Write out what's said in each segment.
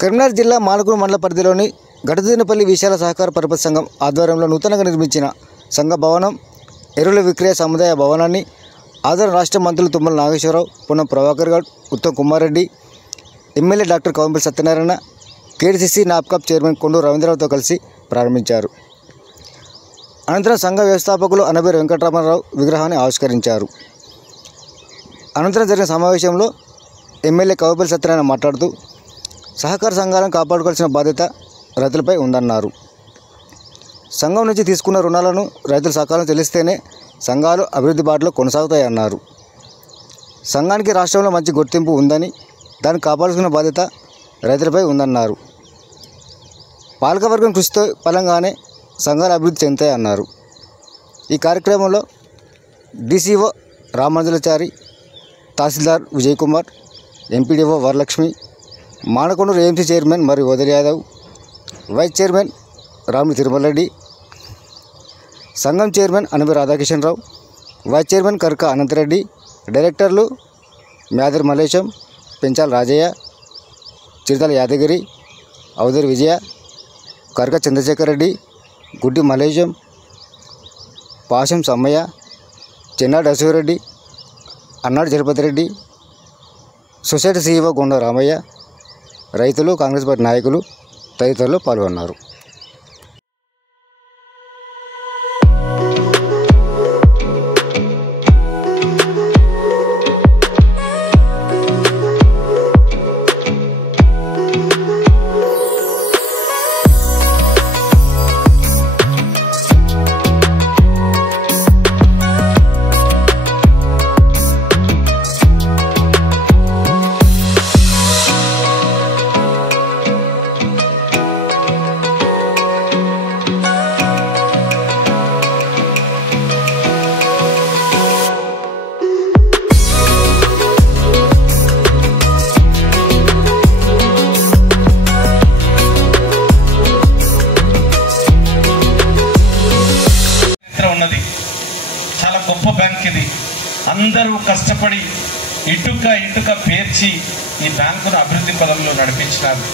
కరీంనగర్ జిల్లా మాలకూరు మండల పరిధిలోని గడదినపల్లి విశాల సహకార పరపతి సంఘం ఆధ్వర్యంలో నూతనంగా నిర్మించిన సంఘ భవనం ఎరువుల విక్రయ సముదాయ భవనాన్ని ఆంధ్ర రాష్ట్ర మంత్రులు Tummala Nageswara Rao, Ponnam Prabhakar Goud, Uttam Kumar Reddy, MLA doctor Kavampally Satyanarayana, KDCC నాప్కాప్ చైర్మన్ కొండూరు రవీంద్రరావుతో కలిసి ప్రారంభించారు. అనంతరం సంఘ వ్యవస్థాపకులు అనబేరు వెంకటరామారావు విగ్రహాన్ని ఆవిష్కరించారు. అనంతరం జరిగిన సమావేశంలో ఎమ్మెల్యే కవంపల్లి సత్యనారాయణ మాట్లాడుతూ సహకార సంఘాలను కాపాడుకోవాల్సిన బాధ్యత రైతులపై ఉందన్నారు. సంఘం నుంచి తీసుకున్న రుణాలను రైతులు సకాలం చెల్లిస్తేనే సంఘాలు అభివృద్ధి బాటలో కొనసాగుతాయన్నారు. సంఘానికి రాష్ట్రంలో మంచి గుర్తింపు ఉందని, దాన్ని కాపాడుకునే బాధ్యత రైతులపై ఉందన్నారు. పాలకవర్గం కృషితో ఫలంగానే సంఘాలు అభివృద్ధి చెందుతాయన్నారు. ఈ కార్యక్రమంలో DCO Ramanjalachari, tahsildar Vijay Kumar, MPDO Varalakshmi, Manakondur AMC chairman మరి వదలి యాదవ్, వైస్ చైర్మన్ రాములు తిరుమలరెడ్డి, సంఘం చైర్మన్ అనబి రాధాకిషన్రావు, వైస్ చైర్మన్ కర్క అనంతరెడ్డి, డైరెక్టర్లు మ్యాదర్ మలేశం, పెంచాల రాజయ్య, చిరుతల యాదగిరి, అవధూరి విజయ, కర్క చంద్రశేఖర్ రెడ్డి, గుడ్డి మలేశం, పాశం సమ్మయ్య, చెన్నాడు అశోరెడ్డి, అన్నాడు జగపతిరెడ్డి, సొసైటీ సీఈఓ గొండ రామయ్య, రైతులు, కాంగ్రెస్ పార్టీ నాయకులు తదితరులు పాల్గొన్నారు. చాలా గొప్ప బ్యాంక్ ఇది. అందరూ కష్టపడి ఇటుక పేర్చి ఈ బ్యాంకును అభివృద్ధి పదంలో నడిపించినారు.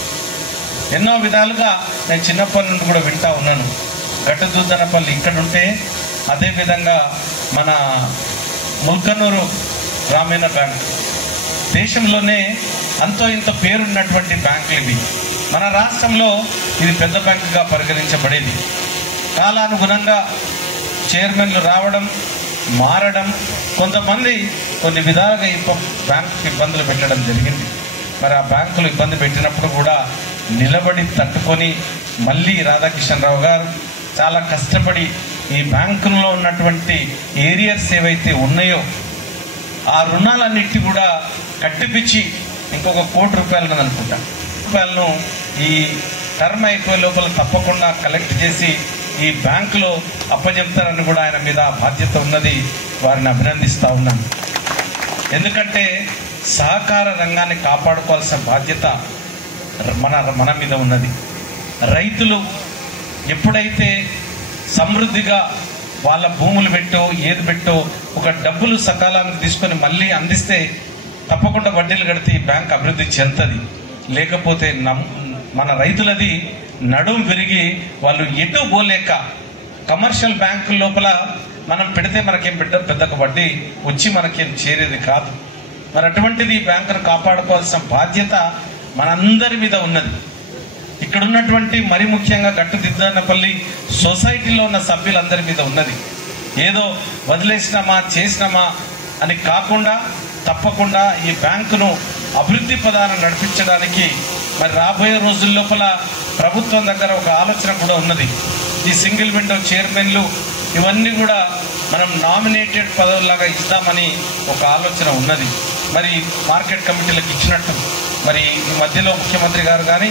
ఎన్నో విధాలుగా నేను చిన్నప్పటి నుండి కూడా వింటా ఉన్నాను. గట్టుదుద్దనపల్లి ఇక్కడ ఉంటే, అదేవిధంగా మన ముల్కనూరు గ్రామీణ బ్యాంక్ దేశంలోనే అంతో ఇంత పేరున్నటువంటి బ్యాంకులు ఇవి. మన రాష్ట్రంలో ఇది పెద్ద బ్యాంకుగా పరిగణించబడేది. కాలానుగుణంగా చైర్మన్లు రావడం, మారడం, కొంతమంది కొన్ని విధాలుగా బ్యాంకుకి ఇబ్బందులు పెట్టడం జరిగింది. మరి ఆ బ్యాంకులు ఇబ్బంది పెట్టినప్పుడు కూడా నిలబడి తట్టుకొని మళ్ళీ రాధాకిషన్రావు గారు చాలా కష్టపడి ఈ బ్యాంకుల్లో ఉన్నటువంటి ఏరియర్స్ ఏవైతే ఉన్నాయో ఆ రుణాలన్నిటి కూడా కట్టిపిచ్చి ఇంకొక ₹1 కోటి అనుకుంటా రూపాయలను ఈ టర్మ్ అయిపోయే లోపల తప్పకుండా కలెక్ట్ చేసి ఈ బ్యాంకులో అప్పచెప్తారని కూడా ఆయన మీద బాధ్యత ఉన్నది. వారిని అభినందిస్తూ ఉన్నాను. ఎందుకంటే సహకార రంగాన్ని కాపాడుకోవాల్సిన బాధ్యత మన మీద ఉన్నది. రైతులు ఎప్పుడైతే సమృద్ధిగా వాళ్ళ భూములు పెట్టో ఏది పెట్టో ఒక డబ్బులు సకాలానికి తీసుకొని మళ్ళీ అందిస్తే తప్పకుండా వడ్డీలు కడితే ఈ బ్యాంక్ అభివృద్ధి చెందుతుంది. లేకపోతే మన రైతులది నడుం విరిగి వాళ్ళు ఎటు పోలేక కమర్షియల్ బ్యాంకుల లోపల మనం పెడితే మనకేం పెద్ద వడ్డీ వచ్చి మనకేం చేరేది కాదు. మరి అటువంటిది బ్యాంకును కాపాడుకోవాల్సిన బాధ్యత మనందరి మీద ఉన్నది. ఇక్కడ ఉన్నటువంటి మరి ముఖ్యంగా గట్టుదిద్దనపల్లి సొసైటీలో ఉన్న సభ్యులందరి మీద ఉన్నది. ఏదో వదిలేసినామా చేసినామా అని కాకుండా తప్పకుండా ఈ బ్యాంకును అభివృద్ధి పదాన నడిపించడానికి మరి రాబోయే రోజుల లోపల ప్రభుత్వం దగ్గర ఒక ఆలోచన కూడా ఉన్నది. ఈ సింగిల్ విండో చైర్మన్లు ఇవన్నీ కూడా మనం నామినేటెడ్ పదవుల్లాగా ఇస్తామని ఒక ఆలోచన ఉన్నది. మరి మార్కెట్ కమిటీలకు ఇచ్చినట్టు మరి ఈ మధ్యలో ముఖ్యమంత్రి గారు కానీ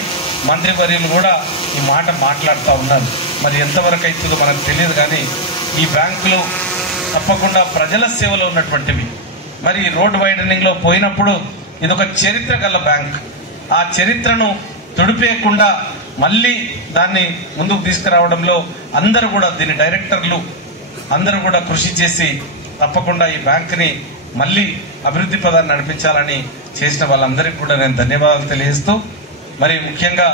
మంత్రివర్యులు కూడా ఈ మాట మాట్లాడుతూ ఉన్నారు. మరి ఎంతవరకు అవుతుందో మనకు తెలియదు. కానీ ఈ బ్యాంకులు తప్పకుండా ప్రజల సేవలో ఉన్నటువంటివి. మరి రోడ్ వైడనింగ్లో పోయినప్పుడు ఇదొక చరిత్ర గల బ్యాంక్. ఆ చరిత్రను తుడిపేయకుండా మళ్ళీ దాన్ని ముందుకు తీసుకురావడంలో అందరూ కూడా దీని డైరెక్టర్లు అందరూ కూడా కృషి చేసి తప్పకుండా ఈ బ్యాంకుని మళ్ళీ అభివృద్ధి పదాన్ని నడిపించాలని చేసిన వాళ్ళందరికీ కూడా నేను ధన్యవాదాలు తెలియజేస్తూ మరి ముఖ్యంగా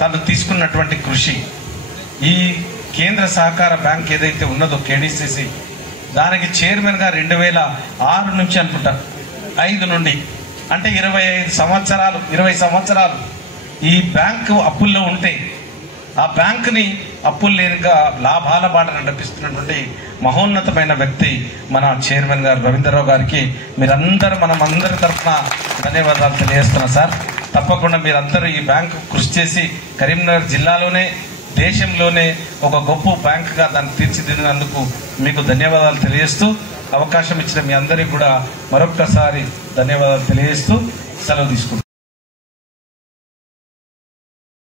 తను తీసుకున్నటువంటి కృషి, ఈ కేంద్ర సహకార బ్యాంక్ ఏదైతే ఉన్నదో కేడీసీసీ, దానికి చైర్మన్గా 2006 నుంచి అనుకుంటా 5 నుండి అంటే 20 సంవత్సరాలు ఈ బ్యాంకు అప్పుల్లో ఉంటే ఆ బ్యాంకుని అప్పులు లేనిగా లాభాల బాట నడిపిస్తున్నటువంటి మహోన్నతమైన వ్యక్తి మన చైర్మన్ గారు రవీంద్రరావు గారికి మీరందరూ మనం అందరి తరఫున ధన్యవాదాలు తెలియజేస్తున్నాం సార్. తప్పకుండా మీరందరూ ఈ బ్యాంకు కృషి చేసి కరీంనగర్ జిల్లాలోనే దేశంలోనే ఒక గొప్ప బ్యాంకుగా దాన్ని తీర్చిదిద్దినందుకు మీకు ధన్యవాదాలు తెలియజేస్తూ అవకాశం ఇచ్చిన మీ అందరికీ కూడా మరొక్కసారి ధన్యవాదాలు తెలియజేస్తూ సెలవు తీసుకుంటాం.